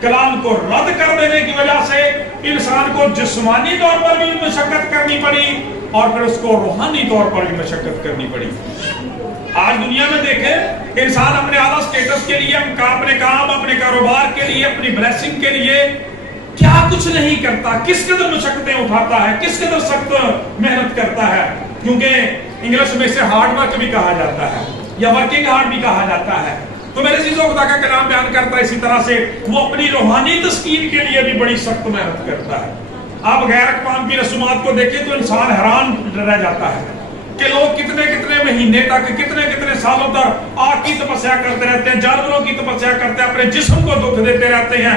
کلام کو رد کر دینے کی وجہ سے انسان کو جسمانی طور پر بھی مشقت کرنی پڑی اور پھر اس کو روحانی طور پر بھی مشقت کرنی پڑی۔ آج دنیا میں دیکھیں انسان اپنے اعلیٰ سٹیٹس کے لیے، اپنے کام، اپنے کاروبار کے لیے، اپنی بلیسنگ کے لیے کیا کچھ نہیں کرتا، کس قدر مشقتیں اٹھاتا ہے، کس قدر سخت محنت کرتا ہے، کیونکہ انگلش میں اسے ہارڈ ورک بھی کہا جاتا ہے یا ورکنگ ہارڈ بھی کہا جاتا ہے۔ تو میرے عزیزو، خدا کا کلام بیان کرتا ہے اسی طرح سے وہ اپنی روحانی تسکین کے لیے بھی بڑی سخت محنت کرتا ہے۔ آپ غیر اقوام کی رسومات کو دیکھیں تو انسان حیران رہ جاتا ہے کہ لوگ کتنے کتنے مہینے تک، کتنے کتنے سالوں تک آگ کی تپسیا کرتے رہتے ہیں، جانوروں کی تپسیا کرتے ہیں، اپنے جسم کو دکھ دیتے رہتے ہیں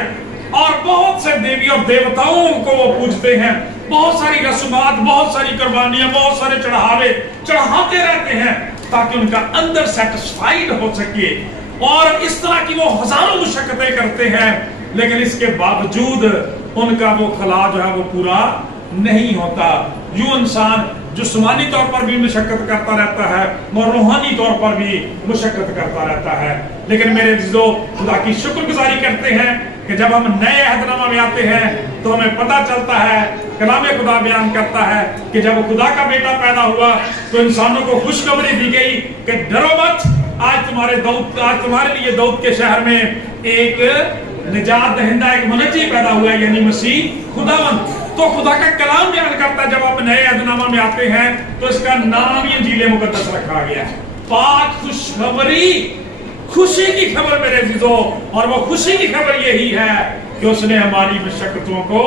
اور بہت سے دیوی اور دیوتاؤں کو وہ پوجتے ہیں، بہت ساری رسومات، بہت ساری قربانیاں، بہت سارے چڑھاوے چڑھاتے رہتے ہیں تاکہ ان کا اندر سیٹسفائیڈ ہو سکے، اور اس طرح کی وہ ہزاروں مشقتیں کرتے ہیں، لیکن اس کے باوجود ان کا وہ خلا جو ہے وہ پورا نہیں ہوتا۔ یوں انسان جسمانی طور پر بھی مشقت کرتا رہتا ہے اور روحانی طور پر بھی مشقت کرتا رہتا ہے۔ لیکن میرے عزیزو، خدا کی شکر گزاری کرتے ہیں کہ جب ہم نئے عہد نامہ میں آتے ہیں تو ہمیں پتہ چلتا ہے، کلام خدا بیان کرتا ہے کہ جب خدا کا بیٹا پیدا ہوا تو انسانوں کو خوشخبری دی گئی کہ ڈرو مت، آج تمہارے لیے داؤد کے شہر میں ایک نجات دہندہ، ایک منجی پیدا ہوا ہے، یعنی مسیح خداوند۔ تو خدا کا کلام بیان کرتا ہے جب آپ نئے عہد نامہ میں آتے ہیں تو اس کا نام ہی انجیل مقدس رکھا گیا ہے، پاک خوشخبری، خوشی کی خبر میرے عزیزو۔ اور وہ خوشی کی خبر یہی ہے کہ اس نے ہماری مشقتوں کو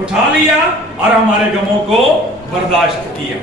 اٹھا لیا اور ہمارے غموں کو برداشت کیا،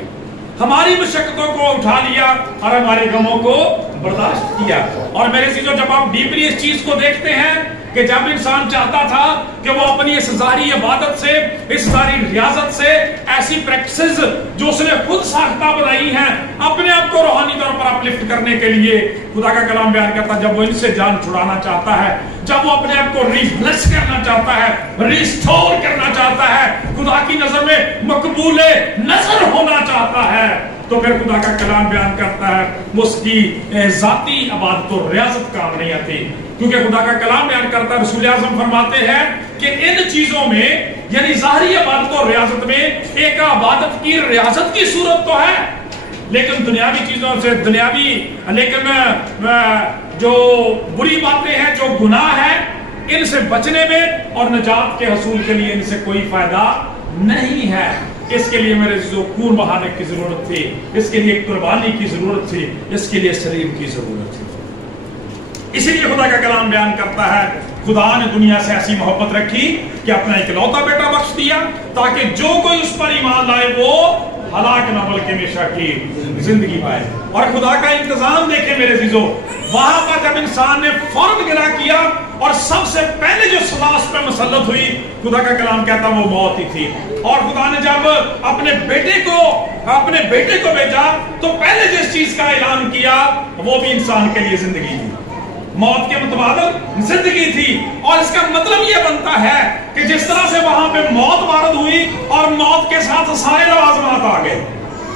ہماری مشقتوں کو اٹھا لیا اور ہمارے غموں کو برداشت کیا۔ اور میرے عزیزو، جب آپ ڈیپلی اس چیز کو دیکھتے ہیں کہ جب انسان چاہتا تھا کہ وہ اپنی اس ظاہری عبادت سے، اس ظاہری ریاضت سے، ایسی پریکٹسز جو اس نے خود ساختہ بنائی ہیں اپنے آپ کو روحانی طور پر اپلفٹ کرنے کے لیے، خدا کا کلام بیان کرتا ہے جب وہ ان سے جان چھڑانا چاہتا ہے، جب وہ اپنے آپ کو ریفریش کرنا چاہتا ہے، ریسٹور کرنا چاہتا ہے، خدا کی نظر میں مقبول نظر ہونا چاہتا ہے، تو پھر خدا کا کلام بیان کرتا ہے اس کی ذاتی عبادت و ریاضت کام نہیں آتی، کیونکہ خدا کا کلام بیان کرتا ہے، رسول اعظم فرماتے ہیں کہ ان چیزوں میں، یعنی ظاہری عبادت و ریاضت میں ایک عبادت کی ریاضت کی صورت تو ہے، لیکن دنیاوی چیزوں سے لیکن جو بری باتیں ہیں، جو گناہ ہے، ان سے بچنے میں اور نجات کے حصول کے لیے ان سے کوئی فائدہ نہیں ہے۔ اس کے لیے میرے عزیزو خون بہانے کی ضرورت تھی، اس کے لیے قربانی کی ضرورت تھی، اس کے لیے سلیم کی ضرورت تھی۔ اسی لیے خدا کا کلام بیان کرتا ہے خدا نے دنیا سے ایسی محبت رکھی کہ اپنا اکلوتا بیٹا بخش دیا تاکہ جو کوئی اس پر ایمان لائے وہ ہلاک نہ بلکہ ہمیشہ کی زندگی پائے۔ اور خدا کا انتظام دیکھیں میرے عزیزو، وہاں پر جب انسان نے فوراً گناہ کیا اور سب سے پہلے جو سزا اس پہ مسلط ہوئی، خدا کا کلام کہتا وہ موت ہی تھی۔ اور خدا نے جب اپنے بیٹے کو بھیجا تو پہلے جس چیز کا اعلان کیا وہ بھی انسان کے لیے زندگی تھی، موت کے متبادل زندگی تھی۔ اور اس کا مطلب یہ بنتا ہے کہ جس طرح سے وہاں پہ موت وارد ہوئی اور موت کے ساتھ سارے لوازمات آ گئے،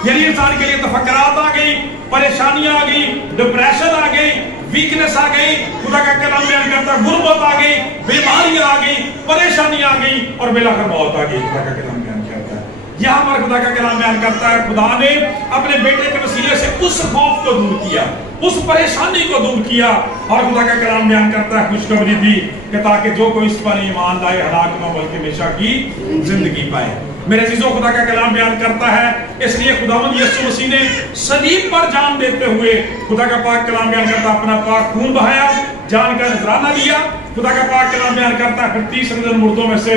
یعنی انسان کے لیے تفکرات آ گئی، پریشانیاں آ گئی، ڈپریشن آ گئی، ویکنس آ گئی، خدا کا کلام بیان کرتا ہے غربت آ گئی، بیماریاں آ گئی، پریشانیاں آ گئی اور بالآخر موت آ گئی۔ خدا کا کلام بیان کرتا ہے، یہاں پر خدا کا کلام بیان کرتا ہے خدا نے اپنے بیٹے کے وسیلے سے اس خوف کو دور کیا، اس پریشانی کو دور کیا، اور خدا کا کلام بیان کرتا ہے خوشخبری دی کہ تاکہ جو کوئی اس پر ایمان لائے ہلاک نہ بلکہ ہمیشہ کی زندگی پائے۔ میرے عزیزوں، خدا کا کلام بیان کرتا ہے اس لیے خداوند یسوع مسیح نے صلیب پر جان دیتے ہوئے، خدا کا پاک کلام بیان کرتا ہے اپنا پاک خون بہایا، جان کا نذرانہ لیا۔ خدا کا پاک کلام بیان کرتا ہے پھر تیسرے دن مردوں میں سے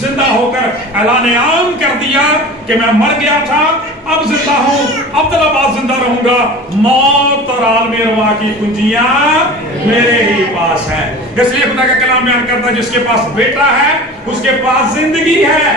زندہ ہو کر اعلان عام کر دیا کہ میں مر گیا تھا، اب زندہ ہوں، ابدالآباد زندہ رہوں گا، موت اور عالم ارواح کی کنجیاں میرے ہی پاس ہیں۔ اس لیے خدا کا کلام بیان کرتا ہے جس کے پاس بیٹا ہے اس کے پاس زندگی ہے،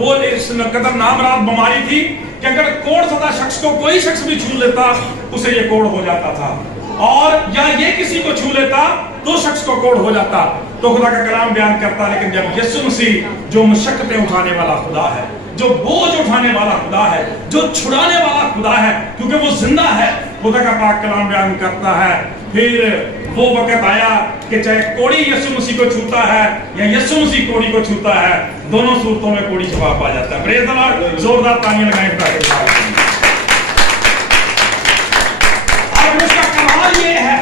وہ اس قدر نامراد بیماری تھی کہ اگر کوڑ زدہ شخص کو کوئی شخص بھی چھو لیتا اسے یہ کوڑ ہو جاتا تھا، اور یا یہ کسی کو چھو لیتا تو شخص کو کوڑ ہو جاتا۔ تو خدا کا کلام بیان کرتا ہے لیکن جب یسوع مسیح جو مشقتیں اٹھانے والا خدا ہے، جو بوجھ اٹھانے والا خدا ہے، جو چھڑانے والا خدا ہے، کیونکہ وہ زندہ ہے، خدا کا پاک کلام بیان کرتا ہے پھر وہ وقت آیا کہ چاہے کوڑی یسوع مسیح کو چھوتا ہے یا یسوع مسیح کوڑی کو چھوتا ہے، دونوں صورتوں میں کوڑی شفا پا جاتا ہے۔ پریز دی لارڈ، زوردار تالیاں لگائیں خدا کے لیے۔ اور اس کا کمال یہ ہے،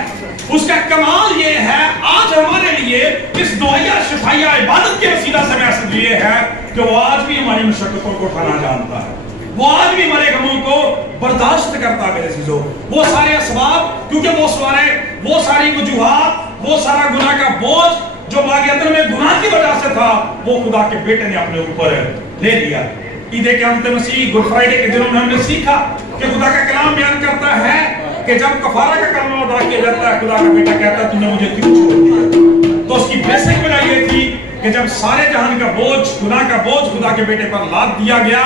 اس کا کمال یہ ہے آج ہمارے لیے اس دعائیہ شفائیہ عبادت کے وسیلہ سے محسوس یہ ہے کہ وہ آج بھی ہماری مشقتوں کو اٹھانا جانتا ہے، وہ آج بھی ہمارے غموں کو برداشت کرتا ہے۔ میرے عزیزو، وہ سارے اسباب، کیونکہ وہ ساری وجوہات، وہ سارا گناہ کا بوجھ جو باغ عدن میں گناہ کی وجہ سے تھا، وہ خدا کے بیٹے نے اپنے اوپر لے لیا۔ عید قیامت مسیح گڈ فرائیڈے کے دنوں میں ہم نے سیکھا کہ خدا کا کلام بیان کرتا ہے کہ جب کفارہ کا کلمہ ادا کیا جاتا ہے، خدا کا بیٹا کہتا ہے تم نے مجھے کیوں چھوڑ دیا؟ تو اس کی بیسک وجہ یہ تھی کہ جب سارے جہان کا بوجھ، گناہ کا بوجھ خدا کے بیٹے پر لاد دیا گیا،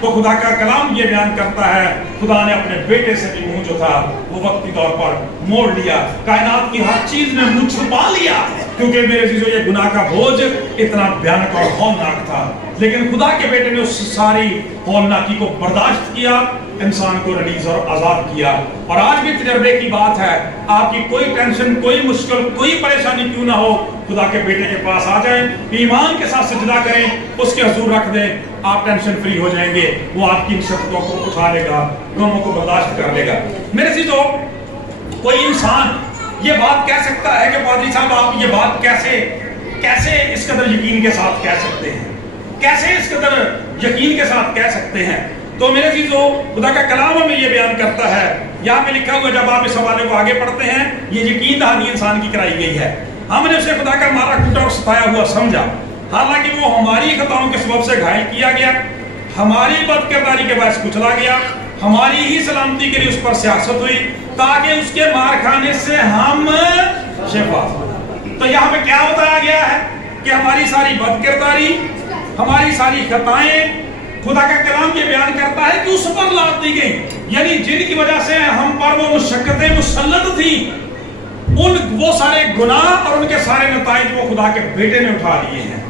تو خدا کا کلام یہ بیان کرتا ہے خدا نے اپنے بیٹے سے بھی منہ جو تھا وہ وقتی طور پر موڑ لیا، کائنات کی ہر چیز میں منہ چھپا لیا، کیونکہ میرے عزیزو یہ گناہ کا بوجھ اتنا بھیانک اور ہولناک تھا۔ لیکن خدا کے بیٹے نے اس ساری ہولناکی کو برداشت کیا، انسان کو ریلیز اور آزاد کیا۔ اور آج بھی تجربے کی بات ہے، آپ کی کوئی ٹینشن، کوئی مشکل، کوئی پریشانی کیوں نہ ہو، خدا کے بیٹے کے پاس آ جائیں، ایمان کے ساتھ سجدہ کریں، اس کے حضور رکھ دیں، آپ ٹینشن فری ہو جائیں گے۔ وہ آپ کی مشقتوں کو اٹھا لے گا، غموں کو برداشت کر لے گا۔ میرے عزیزو، کوئی انسان یہ بات کہہ سکتا ہے کہ پادری صاحب آپ یہ بات کیسے اس قدر یقین کے ساتھ کہہ سکتے ہیں، کیسے اس قدر یقین کے ساتھ کہہ سکتے ہیں؟ تو میرے عزیزو، خدا کا کلام ہمیں یہ بیان کرتا ہے، یہاں پہ لکھا ہوا، جب آپ اس حوالے کو آگے پڑھتے ہیں، یہ یقین دہانی انسان کی کرائی گئی ہے۔ ہم نے اسے خدا کا مارا کوٹا اور ستایا ہوا سمجھا، حالانکہ وہ ہماری خطاؤں کے سبب سے گھائل کیا گیا، ہماری بد کرداری کے باعث کچلا گیا، ہماری ہی سلامتی کے لیے اس پر سیاست ہوئی، تاکہ اس کے مار کھانے سے ہم شفا۔ تو یہاں پہ کیا بتایا گیا ہے کہ ہماری ساری بد کرداری، ہماری ساری خطائیں، خدا کا کلام یہ بیان کرتا ہے کہ اس پر لاد دی گئی، یعنی جن کی وجہ سے ہم پر وہ مشقتیں مسلط تھی، وہ سارے گناہ اور ان کے سارے نتائج وہ خدا کے بیٹے نے اٹھا لیے ہیں۔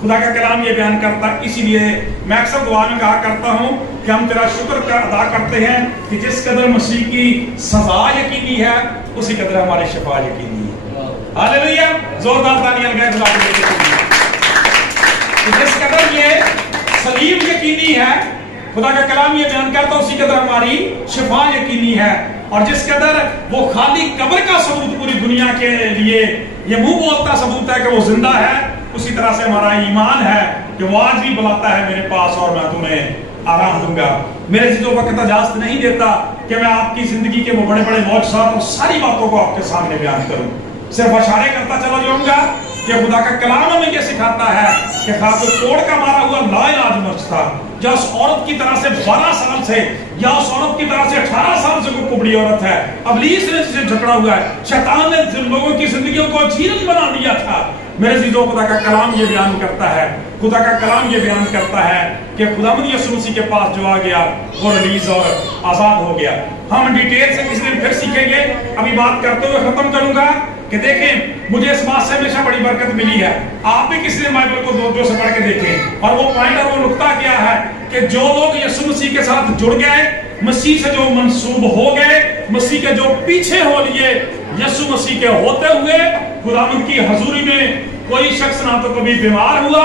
خدا کا کلام یہ بیان کرتا ہے، اسی لیے میں اکثر دعا میں کہا کرتا ہوں کہ ہم تیرا شکر ادا کرتے ہیں کہ جس قدر مسیح کی سزا یقینی ہے اسی قدر ہماری شفا یقینی ہے۔ ہاللیلویا، زوردار تالیاں لگائیں خدا کے بیٹے کے لیے۔ جس قدر یہ سلیم یقینی ہے، خدا کا کلام یہ بیان کرتا ہے، اسی قدر ہماری شفا یقینی ہے۔ اور جس قدر وہ خالی قبر کا ثبوت پوری دنیا کے لیے یہ منہ بولتا ثبوت ہے کہ وہ زندہ ہے، اسی طرح سے ہمارا ایمان ہے کہ وہ آج بھی بلاتا ہے میرے پاس اور میں تمہیں آرام دوں گا۔ میرے عزیزو، وقت اجازت نہیں دیتا کہ میں آپ کی زندگی کے وہ بڑے بڑے معجزات اور ساری باتوں کو آپ کے سامنے بیان کروں، صرف اشارے کرتا چلا جاؤں گا کہ خدا کا کلام ہمیں یہ سکھاتا ہے کہ خاطر کوڑ کا مارا ہوا لا علاج مرض تھا، یا اس عورت کی طرح سے 12 سال سے، یا اس عورت کی طرح سے 18 سال سے کوئی کبڑی عورت ہے، ابلیس نے جسے جھگڑا ہوا ہے، شیطان نے لوگوں کی زندگیوں کو جھیرن بنا دیا تھا۔ میرے عزیزو، خدا کا کلام یہ بیان کرتا ہے، خدا کا کلام یہ بیان کرتا ہے کہ خداوند یسوع مسیح کے پاس جو آ گیا وہ ریلیز اور آزاد ہو گیا۔ ہم ڈیٹیل سے کسی دن پھر سیکھیں گے، ابھی بات کرتے ہوئے ختم کروں گا کہ دیکھیں مجھے اس بات سے ہمیشہ بڑی برکت ملی ہے، آپ بھی کسی دن بائبل کو دو سے پڑھ کے دیکھیں، اور وہ پوائنٹ اور وہ نقطہ کیا ہے کہ جو لوگ یسوع مسیح کے ساتھ جڑ گئے، مسیح سے جو منسوب ہو گئے، مسیح کے جو پیچھے ہو لیے، یسوع مسیح کے ہوتے ہوئے خداوند کی حضوری میں کوئی شخص نہ تو کبھی بیمار ہوا،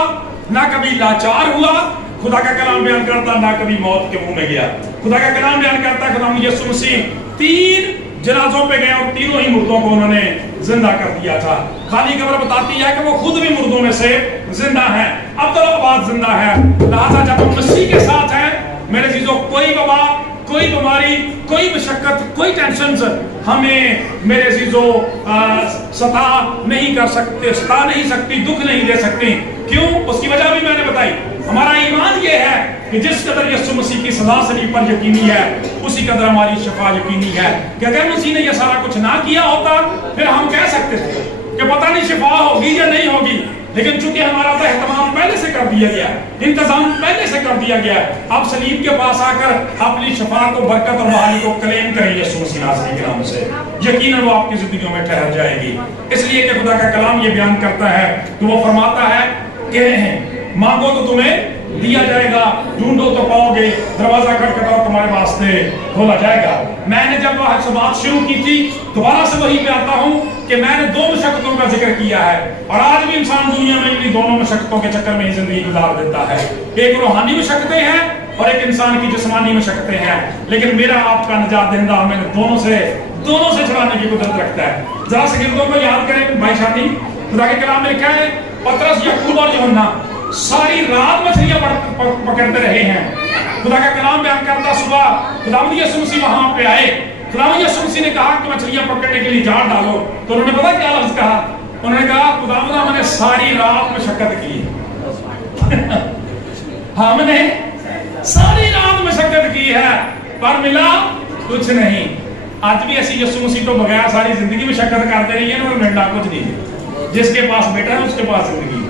نہ کبھی لاچار ہوا۔ خدا کا کلام بیان کرتا نہ کبھی موت کے منہ میں گیا۔ خدا کا کلام بیان کرتا ہے خداوند یسوع مسیح 3 جنازوں پہ گئے اور تینوں ہی مردوں کو انہوں نے زندہ کر دیا تھا۔ خالی قبر بتاتی ہے کہ وہ خود بھی مردوں میں سے زندہ ہیں، عبدالآباد زندہ ہے۔ لہذا جب ہم مسیح کے ساتھ ہیں میرے عزیزو، کوئی وبا، کوئی بیماری، کوئی مشقت، کوئی ٹینشنز ہمیں میرے عزیزو ستا نہیں سکتی، دکھ نہیں دے سکتی۔ کیوں؟ اس کی وجہ بھی میں نے بتائی۔ ہمارا ایمان یہ ہے کہ جس قدر یسوع مسیح کی سزا صلیب پر یقینی ہے اسی قدر ہماری شفا یقینی ہے، کہ اگر مسیح نے یہ سارا کچھ نہ کیا ہوتا پھر ہم کہہ سکتے تھے کہ پتہ نہیں شفا ہوگی یا نہیں ہوگی، لیکن چونکہ ہمارا تو اہتمام پہلے سے کر دیا گیا، انتظام پہلے سے کر دیا گیا، اب صلیب کے پاس آ کر اپنی شفا کو، برکت اور بحالی کو کلیم کریں یسوع مسیح ناصری کے نام سے، یقیناً وہ آپ کی زندگیوں میں ٹھہر جائے گی۔ اس لیے کہ خدا کا کلام یہ بیان کرتا ہے کہ وہ فرماتا ہے کہ مانگو تو تمہیں دیا جائے گا، ڈھونڈو تو پاؤ گے، دروازہ کھٹکھٹاؤ تمہارے واسطے کھولا جائے گا۔ میں نے جب وہ سے بات شروع کی تھی، دوبارہ سے وہی پہ آتا ہوں کہ میں نے دو مشقتوں کا ذکر کیا ہے، اور آج بھی انسان دنیا میں انہی دونوں مشقتوں کے چکر میں ہی زندگی گزار دیتا ہے۔ ایک روحانی مشقتیں ہیں اور ایک انسان کی جسمانی مشقتیں ہیں، لیکن میرا آپ کا نجات دہندہ ہمیں دونوں سے چھڑانے کی قدرت رکھتا ہے۔ ذرا سے گردوں کو یاد کریں بھائی شادی، خدا کے کلام میں لکھا ہے پطرس، یعقوب اور یوحنا ساری رات مچھلیاں پکڑتے رہے ہیں۔ خدا کا کلام بیان کرتا صبح خداوند یسوع مسیح وہاں پہ آئے، خداوند یسوع مسیح نے کہا کہ مچھلیاں پکڑنے کے لیے جال ڈالو، تو انہوں نے پتا کیا لفظ کہا؟ انہوں نے کہا خداوند ہم نے ساری رات مشقت کی ہم نے ساری رات مشقت کی ہے پر ملا کچھ نہیں۔ آج بھی ایسی یسوع مسیح تو بغیر ساری زندگی مشقت کرتے رہی ہے اور ملنا کچھ نہیں۔ جس کے پاس بیٹا ہے اس کے پاس زندگی،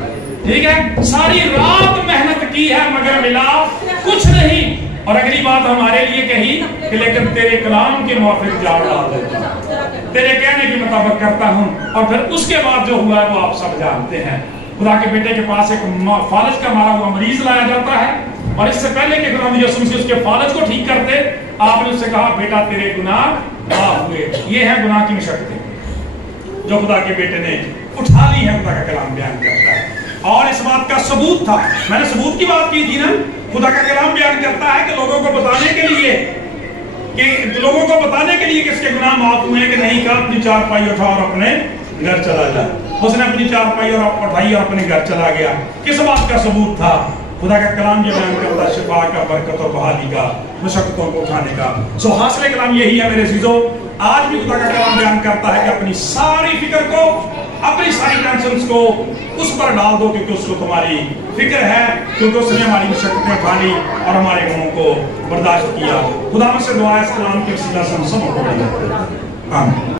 ٹھیک ہے، ساری رات محنت کی ہے مگر ملا کچھ نہیں۔ اور اگلی بات ہمارے لیے کہی کہ لیکن تیرے کلام کے موافق جال ڈال دیتا ہوں، تیرے کہنے کے مطابق کرتا ہوں۔ اور پھر اس کے بعد جو ہوا ہے وہ آپ سب جانتے ہیں۔ خدا کے بیٹے کے پاس ایک فالج کا مارا ہوا مریض لایا جاتا ہے، اور اس سے پہلے کہ خدا یسوع مسیح اس کے فالج کو ٹھیک کرتے، آپ نے اس سے کہا بیٹا تیرے گناہ معاف ہوئے۔ یہ ہے گناہ کی مشقتیں جو خدا کے بیٹے نے اٹھا لی ہے، خدا کا کلام بیان کرتا ہے۔ اور اس بات کا ثبوت تھا، میں نے ثبوت کی بات کی تھی نا، خدا کا کلام بیان کرتا ہے کہ لوگوں کو بتانے کے لیے کہ اس کے گناہ معاف ہوئے ہیں کہ نہیں، کہا اپنی چارپائی اٹھا اور اپنے گھر چلا جا۔ اس نے اپنی چارپائی اور اٹھائی اور اپنے گھر چلا گیا۔ کس بات کا ثبوت تھا؟ خدا کا کلام یہ بیان کرتا ہے شفا کا، برکت اور بحالی کا، مشقتوں کو اٹھانے کا۔ سو حاصل کلام یہی ہے میرے عزیزو، آج بھی خدا کا کلام بیان کرتا ہے کہ اپنی ساری فکر کو، اپنی ساری ٹینشنز کو اس پر ڈال دو، کیونکہ اس کو تمہاری فکر ہے، کیونکہ اس نے ہماری مشقتیں اٹھانی اور ہمارے غموں کو برداشت کیا۔ خدا مجھ سے دعا ہے اس کلام کے وسیلہ سے ہم سب کو بڑی آمین۔